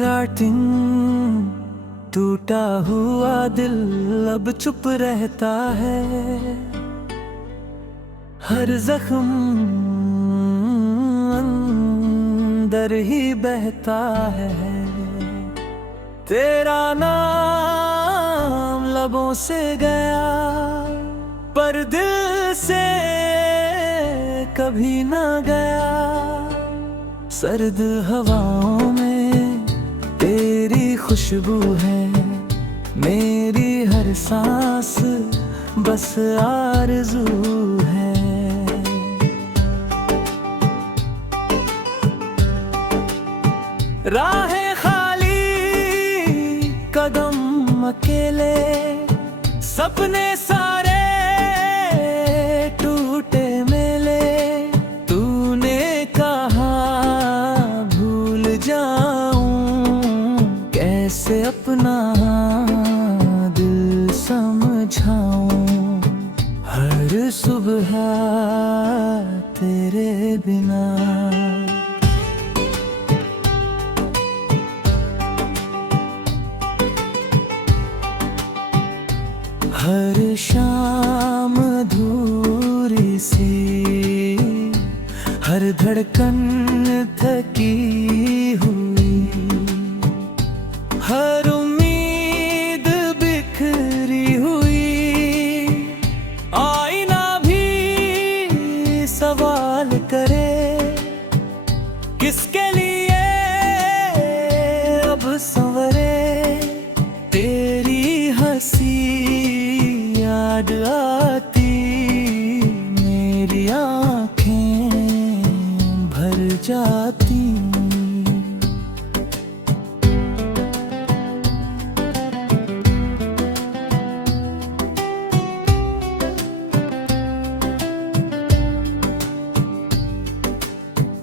राटिंग टूटा हुआ दिल अब चुप रहता है, हर जख्म अंदर ही बहता है। तेरा नाम लबों से गया पर दिल से कभी ना गया। सर्द हवाओं में तेरी खुशबू है, मेरी हर सांस बस आरज़ू है। राहें खाली, कदम अकेले, सपने सारे टूटे मेले। तूने कहा भूल जाऊं, कैसे अपना दिल समझाऊं। हर सुबह तेरे बिना, हर शाम अधूरी सी, हर धड़कन थकी हुई, हर उम्मीद बिखरी हुई। आईना भी सवाल करे, किसके लिए अब संवरे। तेरी हंसी याद आती, मेरी आँखें भर जाती।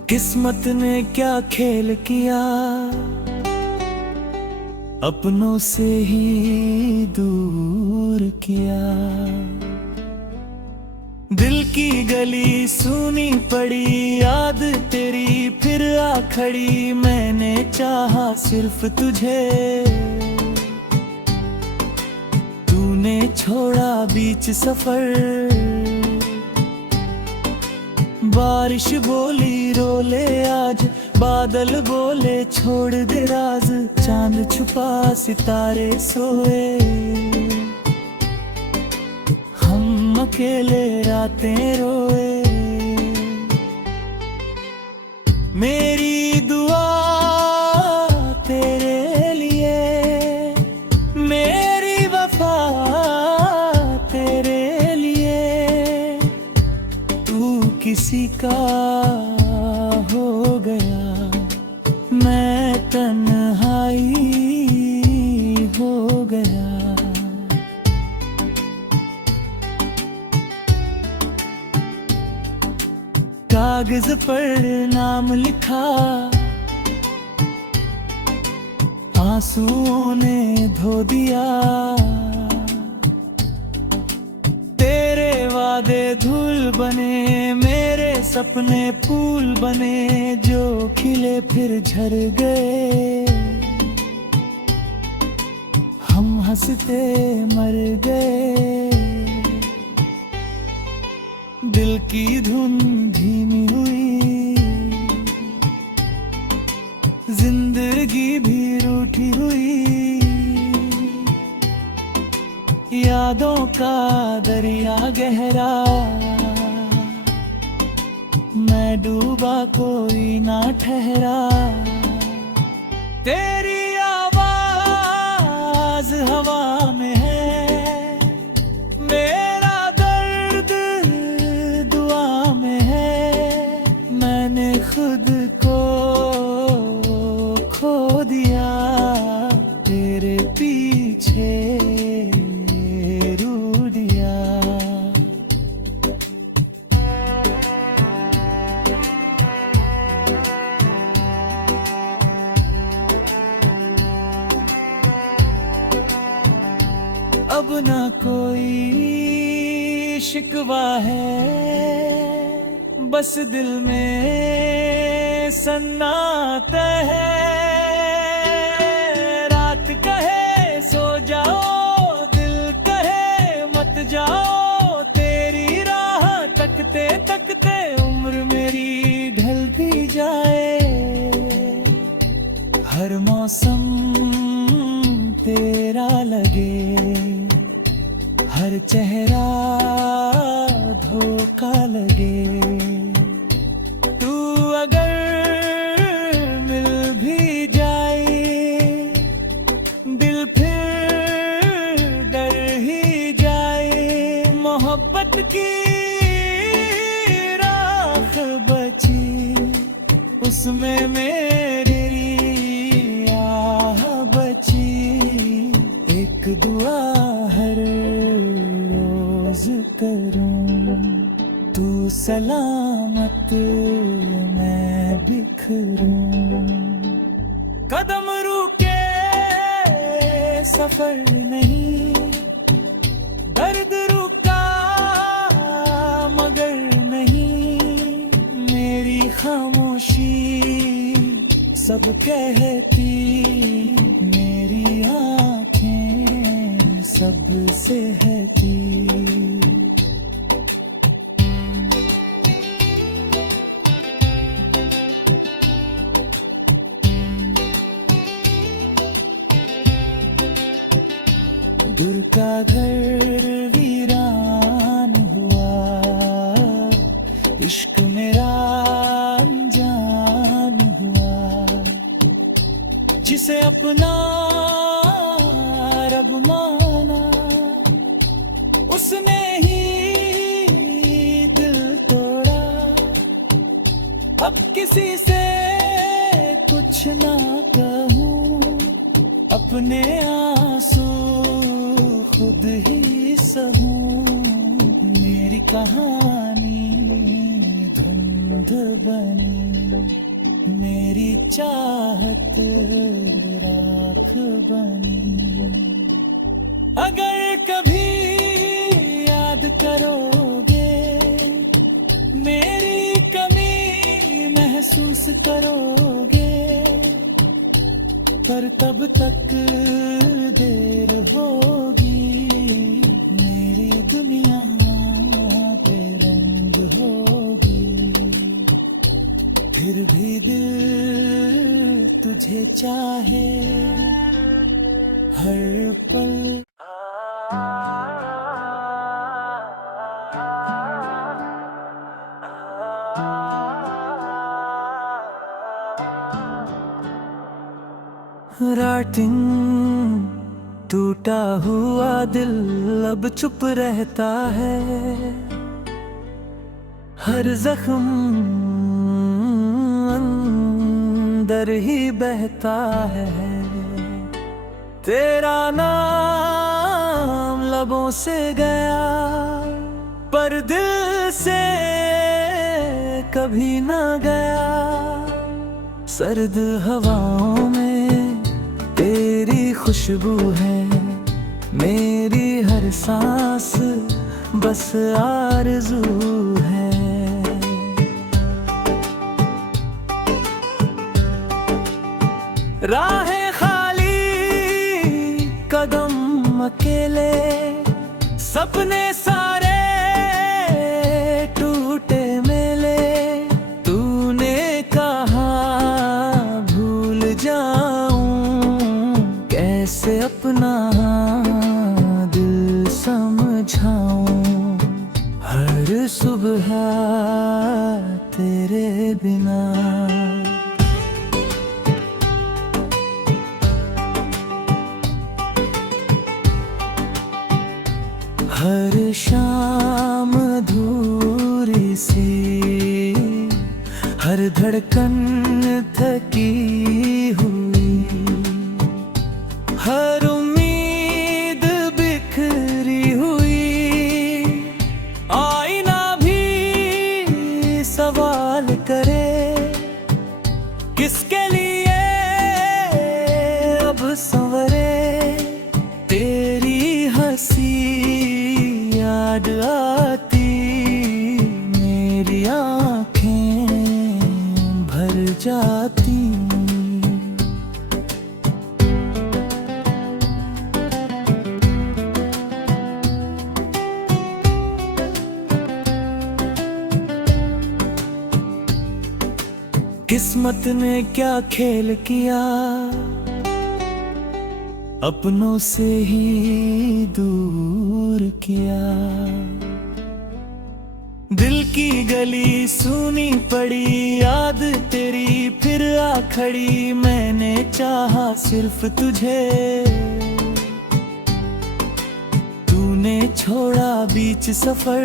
किस्मत ने क्या खेल किया, अपनों से ही दूर किया। दिल की गली सूनी पड़ी, याद तेरी फिर आ खड़ी। मैंने चाहा सिर्फ तुझे, तूने छोड़ा बीच सफर। बारिश बोली रो ले आज, बादल बोले छोड़ दे राज। चांद छुपा सितारे सोए, हम अकेले रातें रोए। मेरी दुआ तेरे लिए, मेरी वफा तेरे लिए। तू किसी का हो गया, मैं तन्हाई हो गया। कागज पर नाम लिखा, आंसुओं ने धो दिया। तेरे वादे धूल बने, मेरे सपने फूल बने। जो खिले फिर झड़ गए, हम हंसते मर गए। दिल की धुन धीमी हुई, जिंदगी भी रूठी हुई। यादों का दरिया गहरा, मैं डूबा कोई ना ठहरा। तेरी आवाज हवा में है, मेरा दर्द दुआ में है। मैंने खुद को खो दिया, तेरे पीछे रू दिया। अब ना कोई शिकवा है, बस दिल में सन्नाटा है। रात कहे सो जाओ, दिल कहे मत जाओ, तेरी राह तकते तकते उम्र मेरी ढल भी जाए। हर मौसम तेरा लगे, हर चेहरा धोखा लगे। तू अगर मिल भी जाए, दिल फिर डर ही जाए। मोहब्बत की राख बची, उसमें मेरी आह बची। एक दुआ हर रोज करूं, तू सलामत मैं बिखरूं। कदम रुके सफर नहीं, दर्द रुका मगर नहीं। मेरी खामोशी सब कहती, मेरी आँखें सबसे सहती। दूर का घर वीरान हुआ, इश्क मेरा अनजान हुआ। जिसे अपना रब माना, उसने ही दिल तोड़ा। अब किसी से कुछ ना कहूँ, अपने आंसू खुद ही सहूं। मेरी कहानी धुंध बनी, मेरी चाहत राख बनी। अगर कभी याद करोगे, मेरी कमी महसूस करोगे, पर तब तक देर होगी। मेरी दुनिया बेरंग होगी, फिर भी दिल तुझे चाहे हर पल। राटिंग टूटा हुआ दिल अब चुप रहता है, हर जख्म अंदर ही बहता है। तेरा नाम लबों से गया, पर दिल से कभी ना गया। सर्द हवाओं में तेरी खुशबू है, मेरी हर सांस बस आरज़ू है। राहें खाली, कदम अकेले, सपने सारे टूटे मेले। तूने कहा भूल जाऊं, कैसे अपना दिल समझाऊं। हर सुबह तेरे बिना, हर शाम अधूरी सी, हर धड़कन थकी हुई, हर उम्मीद बिखरी हुई। आईना भी सवाल करे, किसके लिए अब संवरे। तेरी हर हंसी याद आती, मेरी आंखें भर जाती। किस्मत ने क्या खेल किया, अपनों से ही दूर किया। दिल की गली सूनी पड़ी, याद तेरी फिर आ खड़ी। मैंने चाहा सिर्फ तुझे, तूने छोड़ा बीच सफर।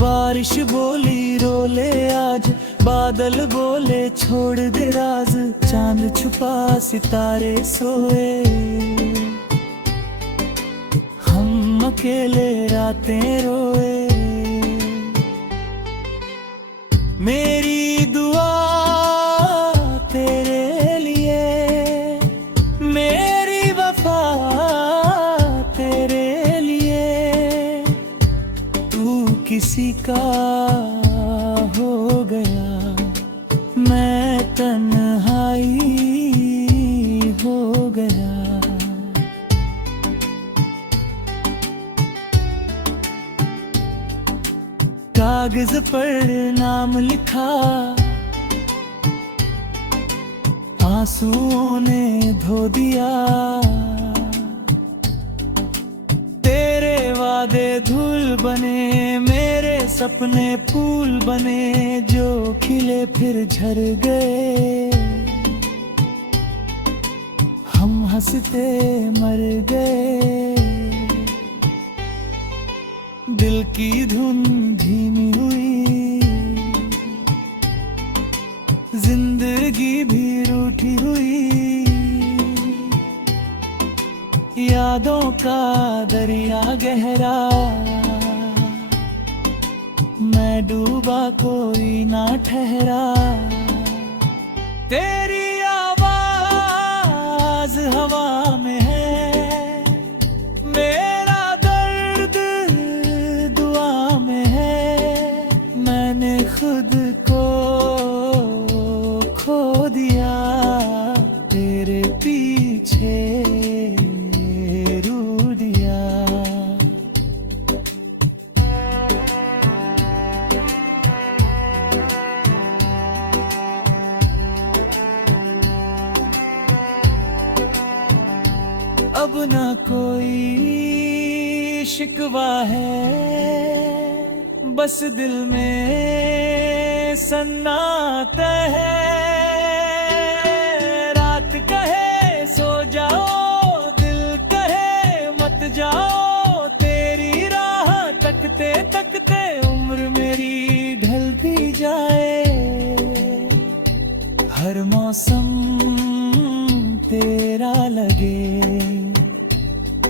बारिश बोली रो ले आज, बादल बोले छोड़ दे राज। चांद छुपा सितारे सोए, हम अकेले रातें रोए। मेरी दुआ तेरे लिए, मेरी वफा तेरे लिए। तू किसी का हो गया, मैं तन्हाई हो गया। कागज पर नाम लिखा, आंसुओं ने धो दिया। तेरे वादे धूल बने, मेरे सपने फूल बने। जो खिले फिर झड़ गए, हम हंसते मर गए। दिल की धुन धीमी हुई, जिंदगी भी रूठी हुई। यादों का दरिया गहरा, मैं डूबा कोई ना ठहरा। तेरी आवाज हवा में है, मेरा दर्द दुआ में है। मैंने खुद को खो दिया, तेरे पीछे रू दिया। अब ना कोई शिकवा है, बस दिल में सन्नाटा है। रात कहे सो जाओ, दिल कहे मत जाओ। तेरी राह तकते तकते उम्र मेरी ढलती जाए। हर मौसम तेरा लगे,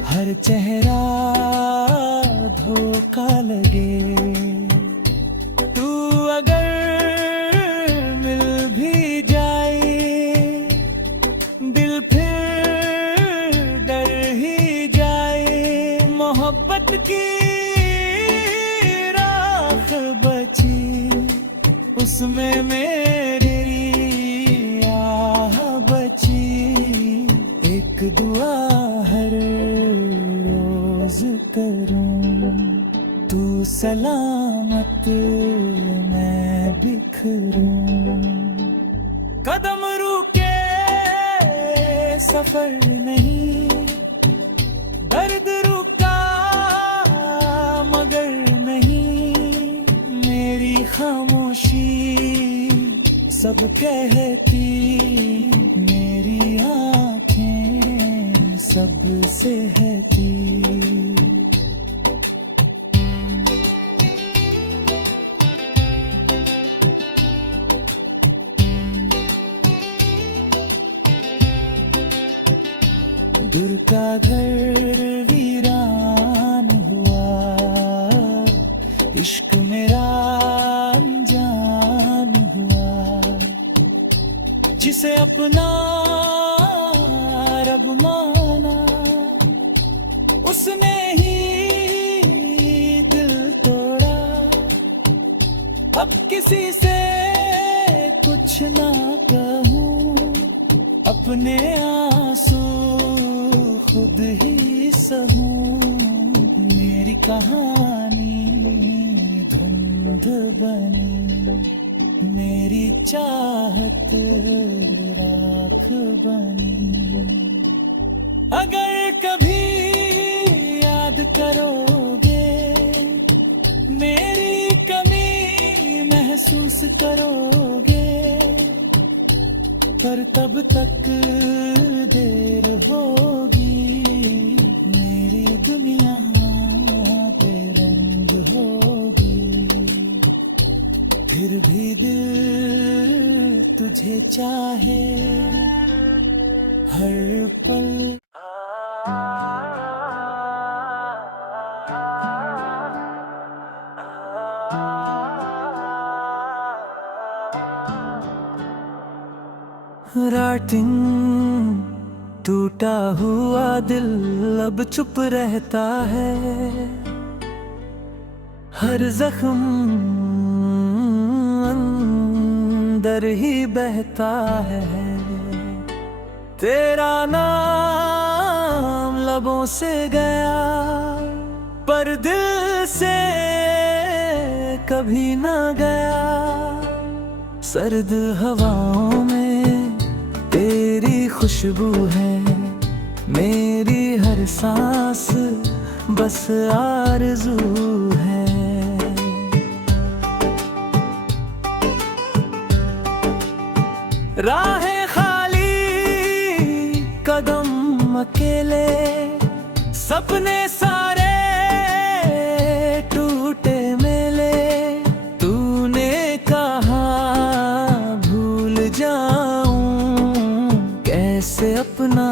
हर चेहरा धोखा लगे। तू अगर मिल भी जाए, दिल फिर डर ही जाए। मोहब्बत की राख बची, उसमें मेरी आह बची। एक दुआ हर रोज करूं, तू सलामत मैं बिखरूं। कदम रुके सफर नहीं, दर्द रुका मगर नहीं। मेरी खामोशी सब कहती, मेरी आंखें सबसे कहती। दूर का घर वीरान हुआ, इश्क मेरा अनजान हुआ। जिसे अपना रब माना, उसने ही दिल तोड़ा, अब किसी से कुछ ना कहूँ, अपने आंसू खुद ही सहूँ। मेरी कहानी धुंध बनी, मेरी चाहत राख बनी। अगर कभी याद करोगे, मेरी कमी महसूस करोगे, पर तब तक देर होगी, मेरी दुनिया पे रंग होगी। फिर भी दिल तुझे चाहे हर पल। राटिंग टूटा हुआ दिल अब चुप रहता है, हर जख्म अंदर ही बहता है। तेरा नाम लबों से गया, पर दिल से कभी ना गया। सर्द हवाओं में तेरी खुशबू है, मेरी हर सांस बस आरज़ू है। राहें खाली, कदम अकेले, सपने सारे टूटे मेले। तूने कहा भूल जाऊं, कैसे अपना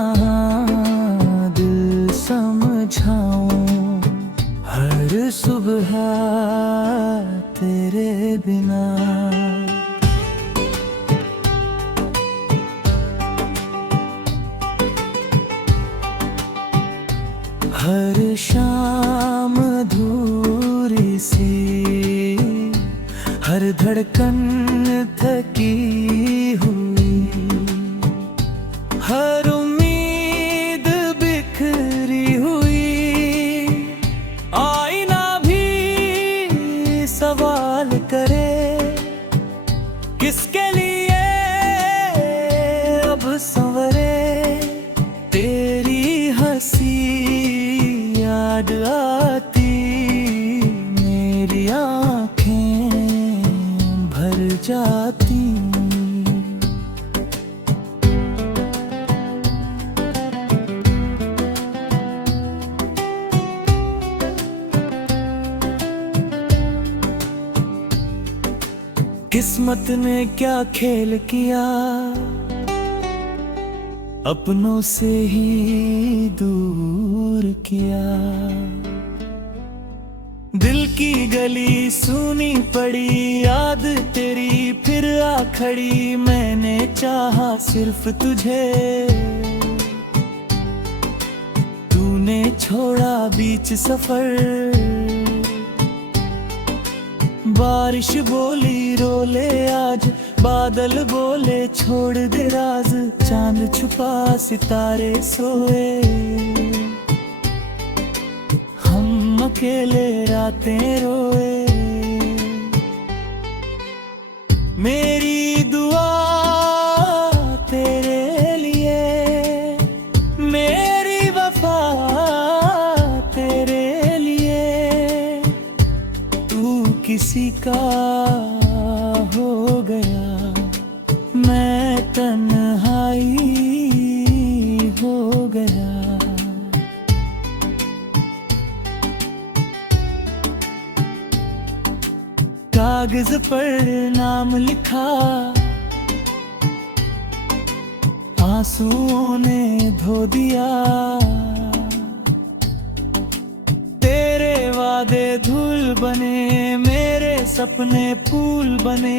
दिल समझाऊं। हर सुबह तेरे बिना, हर शाम अधूरी सी, हर धड़कन थकी हुई, हर उम्मीद बिखरी हुई। आईना भी सवाल करे, किसके लिए अब संवरे। तेरी हंसी याद आती, मेरी आँखें भर जाती। किस्मत ने क्या खेल किया, अपनों से ही दूर किया। दिल की गली सूनी पड़ी, याद तेरी फिर आ खड़ी। मैंने चाहा सिर्फ तुझे, तूने छोड़ा बीच सफर। बारिश बोली रो ले आज, बादल बोले छोड़ दे राज। चांद छुपा सितारे सोए, हम अकेले रातें रोए। मेरी दुआ तेरे लिए, मेरी वफा तेरे लिए। तू किसी का हो गया, मैं तन्हाई हो गया। कागज पर नाम लिखा, आंसुओं ने धो दिया। तेरे वादे धूल बने, मेरे सपने फूल बने।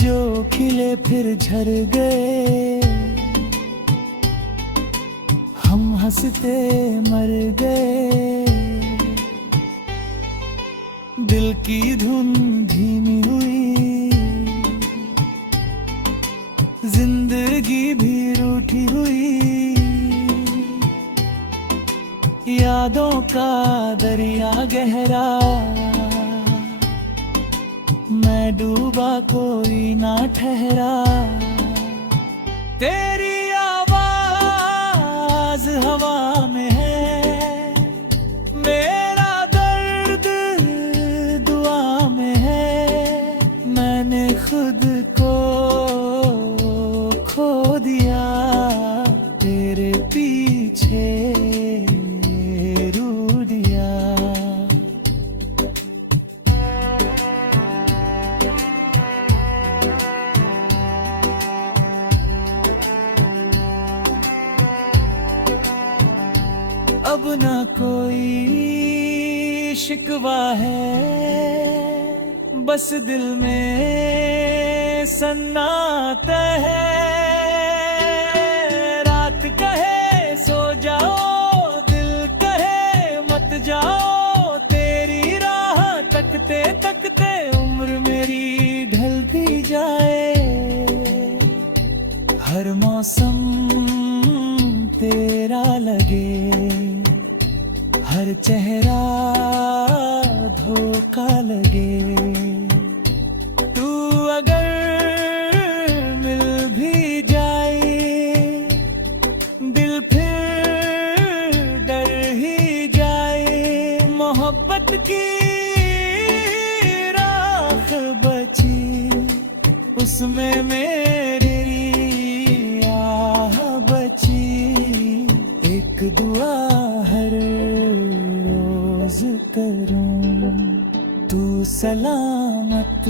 जो खिले फिर झड़ गए, हम हंसते मर गए। दिल की धुन धीमी हुई, जिंदगी भी रूठी हुई। यादों का दरिया गहरा, मैं डूबा कोई ना ठहरा। तेरी आवाज हवा में है, मेरा दर्द दुआ में है। मैंने खुद को खो दिया तेरे पीछे रू दिया। अब ना कोई शिकवा है, बस दिल में सन्नाटा है। रात कहे सो जाओ, दिल कहे मत जाओ। तेरी राह तकते तकते उम्र मेरी ढलती जाए। हर मौसम तेरा लगे, हर चेहरा धोखा लगे। तू अगर मिल भी जाए, दिल फिर डर ही जाए। मोहब्बत की राख बची, उसमें मेरी आह बची। एक दुआ हर रोज करूं, तू सलामत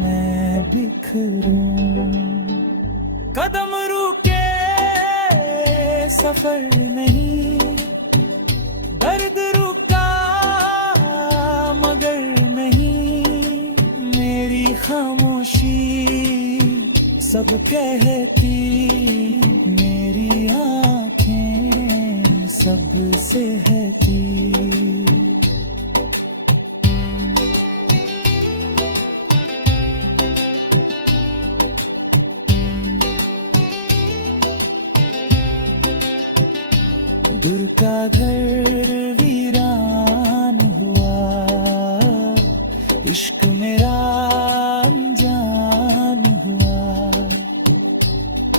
मैं बिखरूं। कदम रुके सफर नहीं, दर्द रुका मगर नहीं। मेरी खामोशी सब कहती, मेरी आँखें सबसे कहती। दूर का घर वीरान हुआ, इश्क मेरा अनजान हुआ।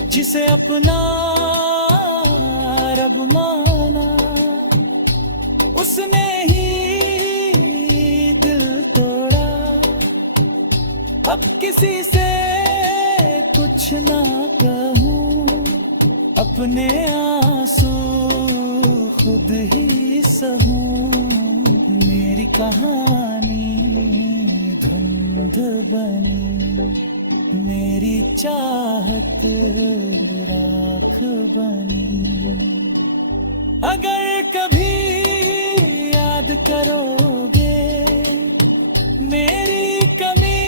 जिसे अपना रब माना, उसने ही दिल तोड़ा। अब किसी से कुछ ना कहूँ, अपने आंसू खुद ही सहूं। मेरी कहानी धुंध बनी, मेरी चाहत राख बनी। अगर कभी याद करोगे, मेरी कमी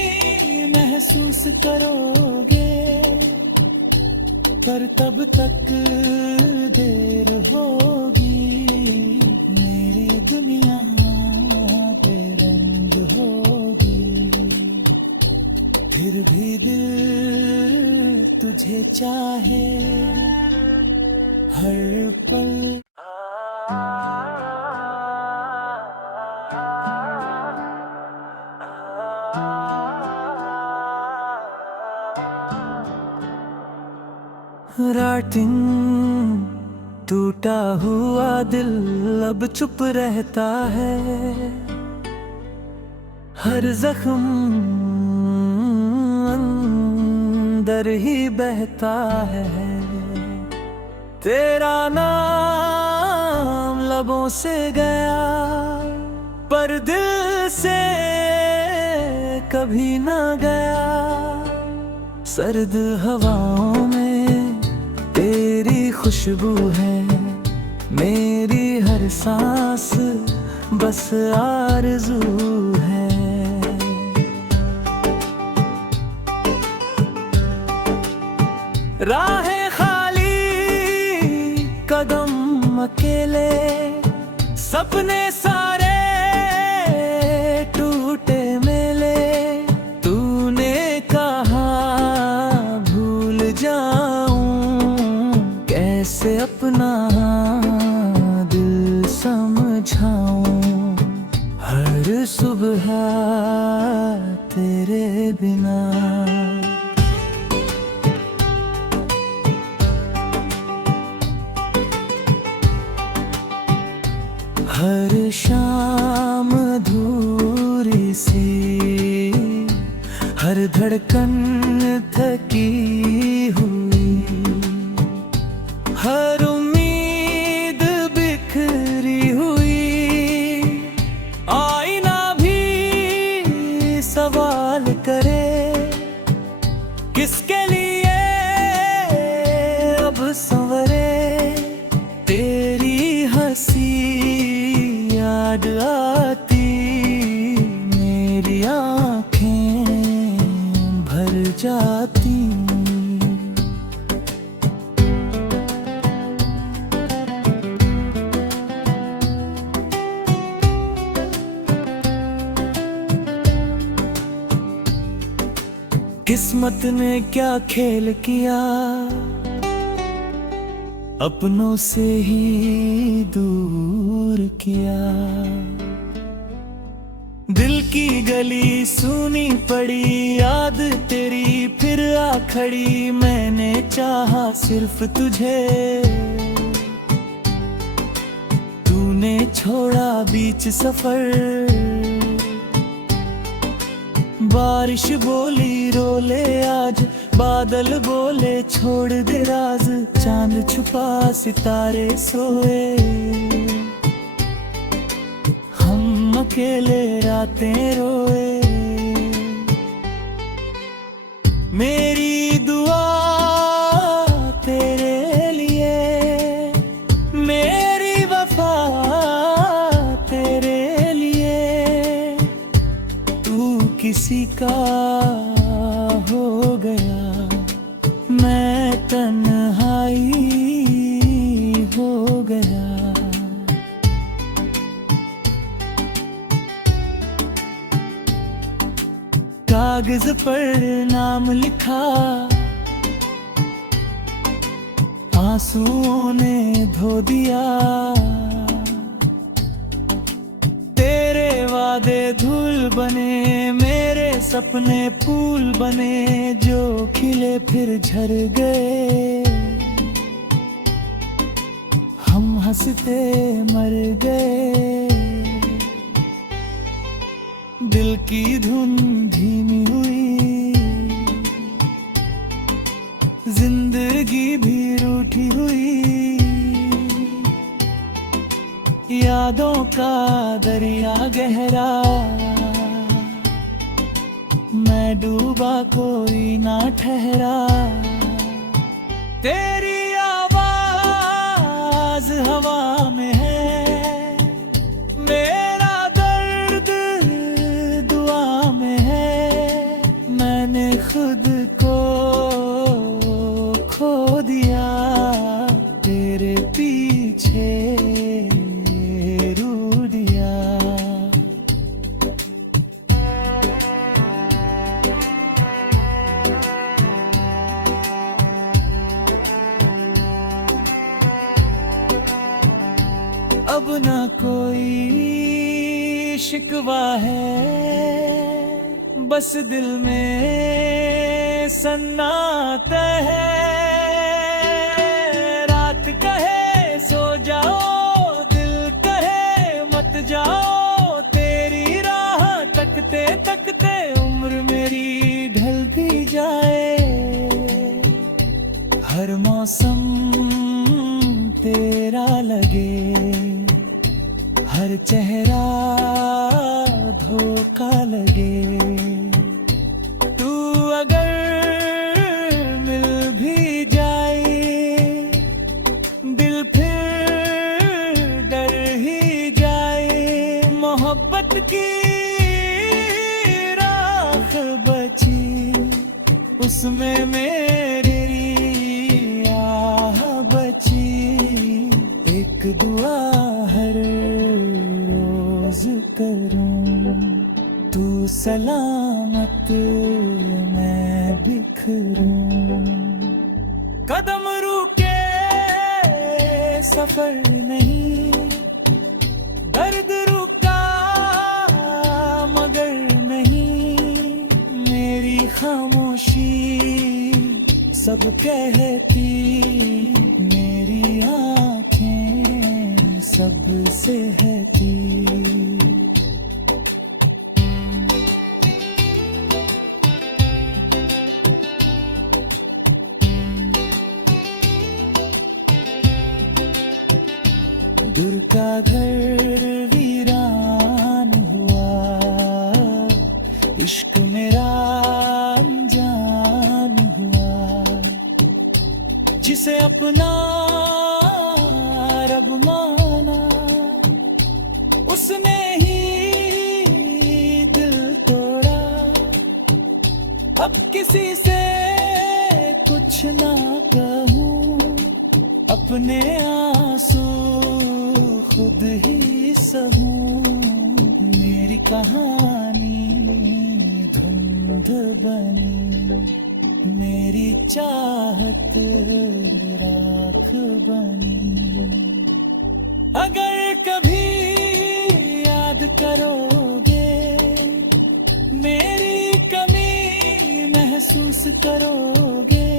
महसूस करोगे। पर तब तक देर होगी, मेरी दुनिया बेरंग होगी। फिर भी दिल तुझे चाहे हर पल। राटिंग टूटा हुआ दिल अब चुप रहता है। हर जख्म अंदर ही बहता है। तेरा नाम लबों से गया, पर दिल से कभी ना गया। सर्द हवाओं में तेरी खुशबू है, मेरी हर सांस बस आरज़ू है। राहें खाली, कदम अकेले, सपने सारे टूट दिल समझाऊं हर सुबह तेरे बिना। हर शाम अधूरी सी, हर धड़कन थकी हुई, हर उम्मीद बिखरी हुई, आईना भी सवाल करे किसके लिए अब संवरे। तेरी हंसी याद आती, मेरी आँखें भर जाती। किस्मत ने क्या खेल किया, अपनों से ही दूर किया। दिल की गली सूनी पड़ी, याद तेरी फिर आ खड़ी। मैंने चाहा सिर्फ तुझे, तूने छोड़ा बीच सफर। बारिश बोली रो ले आज, बादल बोले छोड़ दे राज। चांद छुपा सितारे सोए, हम अकेले रातें रोए। मेरी दुआ तेरे लिए, मेरी वफा तेरे लिए। तू किसी का हो गया, मैं तन्हाई हो गया। कागज पर नाम लिखा, आंसुओं ने धो दिया। तेरे वादे धूल बने, मेरे सपने फूल बने। जो खिले फिर झड़ गए, हम हंसते मर गए। दिल की धुन धीमी हुई, जिंदगी भी रूठी हुई। यादों का दरिया गहरा, मैं डूबा कोई ना ठहरा। तेरी आवाज हवा में है, मेरा दर्द दुआ में है। मैंने खुद को खो दिया, तेरे पीछे रू दिया। अब ना कोई शिकवा है, बस दिल में सन्नाटा है। रात कहे सो जाओ, दिल कहे मत जाओ। तेरी राह तकते तकते उम्र मेरी ढलती जाए। हर मौसम तेरा लगे, हर चेहरा धोखा लगे। तू अगर मिल भी जाए, दिल फिर डर ही जाए। मोहब्बत की राख बची, उसमें मेरी आह बची। एक दुआ हर रोज करूं, तू सलामत मैं बिखरूं। कदम रुके सफर नहीं, दर्द रुका मगर नहीं, मेरी खामोशी सब कहती, मेरी आंखें सबसे कहती। दूर का घर वीरान हुआ, इश्क मेरा अनजान हुआ, जिसे अपना रब माना उसने ही दिल तोड़ा। अब किसी से कुछ ना कहूँ, अपने आंसू खुद ही सहूं, मेरी कहानी धुंध बनी, मेरी चाहत राख बनी। अगर कभी याद करोगे, मेरी कमी महसूस करोगे,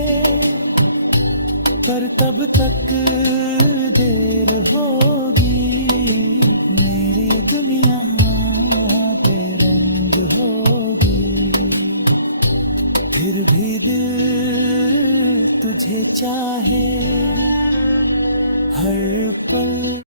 पर तब तक देर होगी, मेरी दुनिया बेरंग होगी। फिर भी दिल तुझे चाहे हर पल।